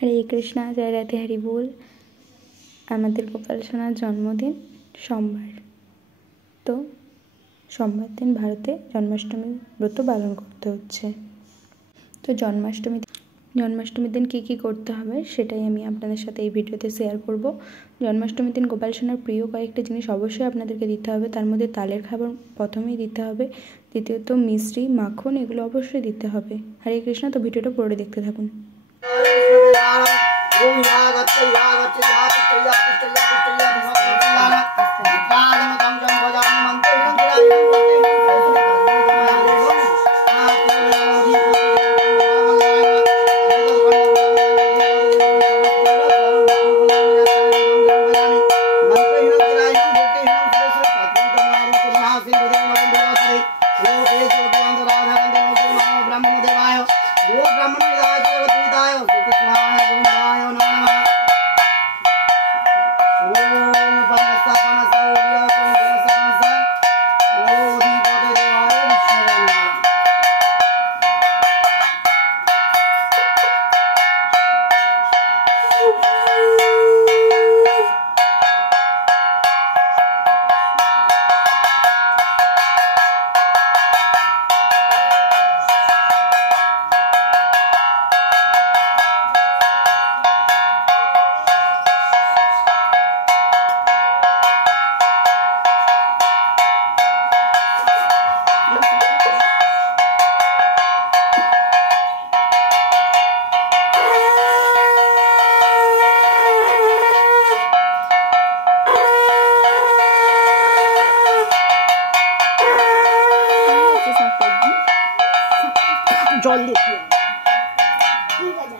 हरे कृष्णा, जय राधे, हरि बोल। আমাদের গোপাল সোনার জন্মদিন সোমবার। তো সোমবার দিন ভারতে জন্মাষ্টমী ব্রত পালন করতে হচ্ছে। তো জন্মাষ্টমীর দিন কী কী করতে হবে সেটাই আমি আপনাদের সাথে এই ভিডিওতে শেয়ার করব। জন্মাষ্টমীর দিন গোপাল সোনার প্রিয় কয়েকটা জিনিস অবশ্যই আপনাদেরকে দিতে হবে। তার মধ্যে তালের খাবার প্রথমেই দিতে হবে, দ্বিতীয়ত মিষ্টি, মাখন, এগুলো অবশ্যই দিতে হবে। হরে কৃষ্ণ। তো ভিডিওটা পুরো দেখতে থাকুন। জল দিয়ে ঠিক আছে।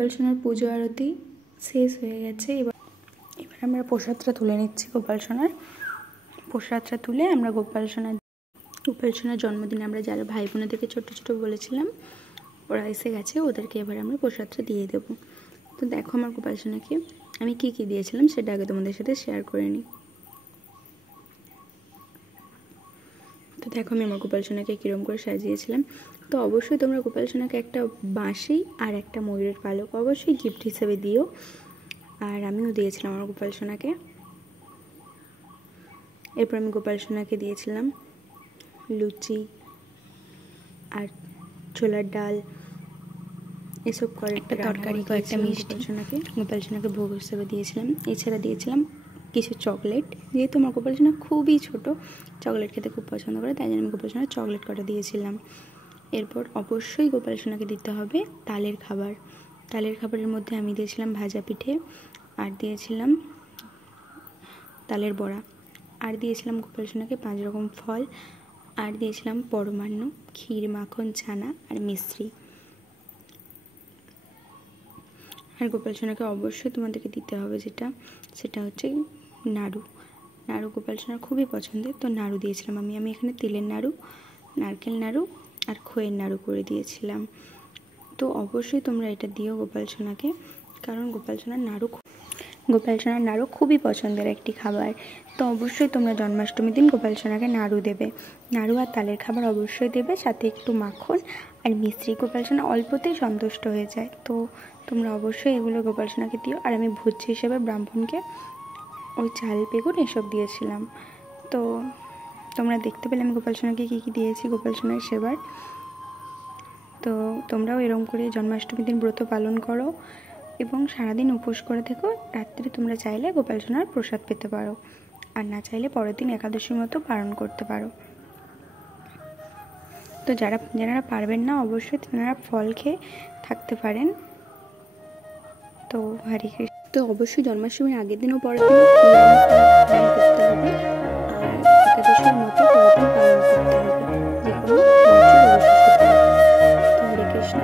গোপাল সোনার পুজো আরতি শেষ হয়ে গেছে। এবার আমরা প্রসাদটা তুলে নিচ্ছি। গোপাল সোনার প্রসাদটা তুলে আমরা গোপাল সোনার জন্মদিনে আমরা যারা ভাই বোনেদেরকে ছোটো ছোটো বলেছিলাম ওরা এসে গেছে, ওদেরকে এবার আমরা প্রসাদটা দিয়ে দেবো। তো দেখো আমার গোপাল সোনাকে আমি কী কী দিয়েছিলাম সেটা আগে তোমাদের সাথে শেয়ার করে নিই। তো দেখো আমি আমার গোপাল সোনাকে কীরকম করে সাজিয়েছিলাম। তো অবশ্যই তোমরা গোপাল সোনাকে একটা বাঁশি আর একটা ময়ূরের পালক অবশ্যই গিফট হিসেবে দিও। আর আমিও দিয়েছিলাম আমার গোপাল সোনাকে। এরপর আমি গোপাল সোনাকে দিয়েছিলাম লুচি আর ছোলার ডাল, এসব কয়েকটা তরকারি, কয়েকটা মিষ্টি সোনাকে গোপাল সোনাকে ভোগ হিসেবে দিয়েছিলাম। এছাড়া দিয়েছিলাম কিছু চকলেট, যেহেতু আমার গোপাল সোনা খুবই ছোটো, চকলেট খেতে খুব পছন্দ করে, তাই জন্য আমি গোপাল সোনার চকলেট কটা দিয়েছিলাম। এরপর অবশ্যই গোপাল সোনাকে দিতে হবে তালের খাবার। তালের খাবারের মধ্যে আমি দিয়েছিলাম ভাজা পিঠে, আর দিয়েছিলাম তালের বড়া, আর দিয়েছিলাম গোপাল সোনাকে 5 রকম ফল, আর দিয়েছিলাম পরমান্ন, ক্ষীর, মাখন, ছানা আর মিশ্রি। আর গোপাল সোনাকে অবশ্যই তোমাদেরকে দিতে হবে সেটা হচ্ছে নাড়ু। নাড়ু গোপাল সোনার খুবই পছন্দের, তো নাড়ু দিয়েছিলাম আমি এখানে তিলের নাড়ু, নারকেল নাড়ু আর খইয়ের নাড়ু করে দিয়েছিলাম। তো অবশ্যই তোমরা এটা দিও গোপাল সোনাকে, কারণ গোপাল সোনার নাড়ু খুবই পছন্দের একটি খাবার। তো অবশ্যই তোমরা জন্মাষ্টমীর দিন গোপাল সোনাকে নাড়ু দেবে, নাড়ু আর তালের খাবার অবশ্যই দেবে, সাথে একটু মাখন আর মিষ্টি। গোপাল সোনা অল্পতেই সন্তুষ্ট হয়ে যায়, তো তোমরা অবশ্যই এগুলো গোপাল সোনাকে দিও। আর আমি ভোজ হিসেবে ব্রাহ্মণকে ওই চাল বেগুন এসব দিয়েছিলাম। তো তোমরা দেখতে পেলে আমি গোপাল সোনাকে কী কী দিয়েছি গোপাল সোনার সেবার। তো তোমরাও এরকম করে জন্মাষ্টমীর দিন ব্রত পালন করো এবং সারাদিন উপোস করে থেকো। রাত্রে তোমরা চাইলে গোপাল সোনার প্রসাদ পেতে পারো, আর না চাইলে পরের দিন একাদশীর মতো পালন করতে পারো। তো যারা পারবেন না অবশ্যই তেনারা ফল খেয়ে থাকতে পারেন। তো হরে কৃষ্ণ। তো অবশ্যই জন্মাষ্টমীর আগের দিনও পরের দিন পালন করতে হবে, আর একাদশীর মতো পরের দিন পালন করতে হবে, যে কোনো হরে কৃষ্ণ।